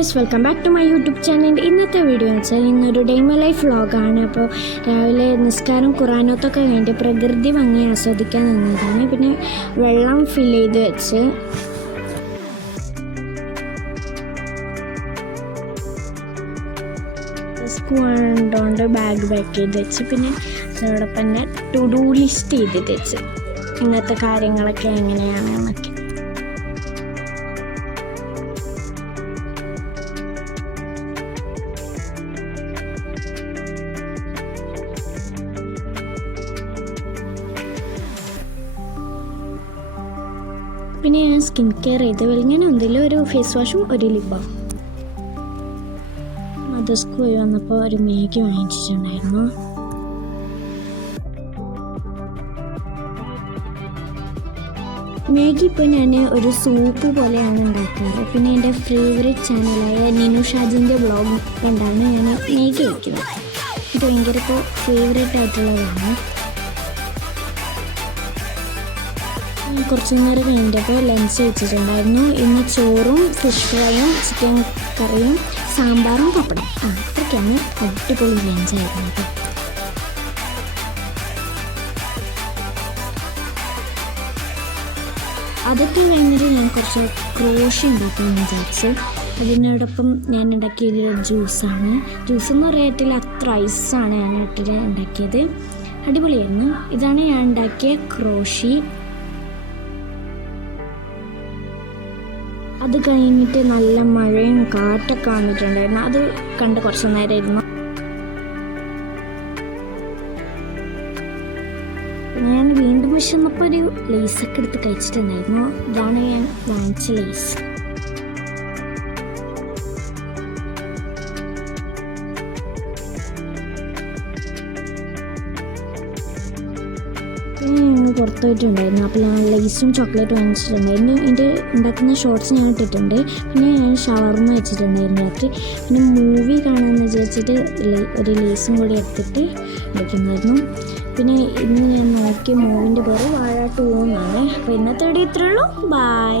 Guys, welcome back to my YouTube channel. ഇന്നത്തെ video എന്ന് വെച്ചാൽ ഇന്നൊരു ഡേ മൈ ലൈഫ് വ്ളോഗാണ്. അപ്പോൾ രാവിലെ നിസ്കാരം ഖുറാനത്തൊക്കെ കഴിഞ്ഞിട്ട് പ്രകൃതി ഭംഗി ആസ്വദിക്കാൻ നിന്നതാണ്. പിന്നെ വെള്ളം ഫില്ല് ചെയ്ത് വെച്ച് കൊണ്ടുകൊണ്ട് ബാഗ് പാക്ക് ചെയ്ത് വെച്ച് പിന്നെ അതോടൊപ്പം തന്നെ ടു ഡു ലിസ്റ്റ് ചെയ്തിട്ട് വെച്ച് ഇന്നത്തെ കാര്യങ്ങളൊക്കെ എങ്ങനെയാണെന്നൊക്കെ. പിന്നെ ഞാൻ സ്കിൻ കെയർ ചെയ്ത് വെളിങ്ങനെ എന്തെങ്കിലും ഒരു ഫേസ് വാഷും ഒരു ലിപ് ബാം. മദർസ്ക്ക് പോയി വന്നപ്പോൾ ഒരു മാഗി വാങ്ങിച്ചിട്ടുണ്ടായിരുന്നു. മാഗി ഇപ്പോൾ ഞാൻ ഒരു സൂപ്പ് പോലെയാണ് ഉണ്ടാക്കാറ്. പിന്നെ എൻ്റെ ഫേവറേറ്റ് ചാനലായ നിനു ഷാജിൻ്റെ വ്ളോഗ് കണ്ടാണ് ഞാൻ മാഗി വയ്ക്കുന്നത്. ഇത് ഭയങ്കര ഇപ്പോൾ ഫേവറേറ്റ് ആയിട്ടുള്ളതാണ്. കുറച്ച് നേരം കഴിഞ്ഞപ്പോൾ ലഞ്ച് വെച്ചിട്ടുണ്ടായിരുന്നു. ഇന്ന് ചോറും ഫിഷ് ഫ്രൈയും ചിക്കൻ കറിയും സാമ്പാറും പപ്പടം. അത്രയ്ക്കാണ്. അടിപൊളി ലഞ്ചായിരുന്നു കേട്ടോ. അതൊക്കെ കഴിഞ്ഞിട്ട് ഞാൻ കുറച്ച് ക്രോഷി ഉണ്ടാക്കാമെന്ന് വിചാരിച്ചു. അതിനോടൊപ്പം ഞാൻ ഉണ്ടാക്കിയത് ജ്യൂസാണ്. ജ്യൂസെന്ന് പറയാറ്റില്ല, അത്ര ഐസാണ് ഞാൻ ഇട്ടിട്ട് ഉണ്ടാക്കിയത്. അടിപൊളിയായിരുന്നു. ഇതാണ് ഞാൻ ഉണ്ടാക്കിയ ക്രോഷി. അത് കഴിഞ്ഞിട്ട് നല്ല മഴയും കാറ്റൊക്കെ വന്നിട്ടുണ്ടായിരുന്നു. അത് കണ്ട് കുറച്ച് നേരം ഇരുന്നു. ഞാൻ വീണ്ടും വിശന്നപ്പോൾ ഒരു ലേസൊക്കെ എടുത്ത് കഴിച്ചിട്ടുണ്ടായിരുന്നു. ഇതാണ് ഞാൻ വാങ്ങിച്ച ലേസ്. പുറത്ത് പോയിട്ടുണ്ടായിരുന്നു. അപ്പോൾ ഞാൻ ലേസും ചോക്ലേറ്റ് വാങ്ങിച്ചിട്ടുണ്ടായിരുന്നു. എൻ്റെ ഉണ്ടാക്കുന്ന ഷോർട്സ് ഞാൻ ഇട്ടിട്ടുണ്ട്. പിന്നെ ഞാൻ ഷവർമ വെച്ചിട്ടുണ്ടായിരുന്നു രാത്രി. പിന്നെ മൂവി കാണാമെന്ന് വിചാരിച്ചിട്ട് ഒരു ലേസും കൂടി എടുത്തിട്ട് എടുക്കുന്നായിരുന്നു. പിന്നെ ഇന്ന് ഞാൻ നോക്കിയ മൂവിൻ്റെ പേര് വാഴ 2 എന്നാണ്. അപ്പോൾ ഇന്നത്തെ വീഡിയോ ഇത്രയേ ഉള്ളൂ. ബൈ.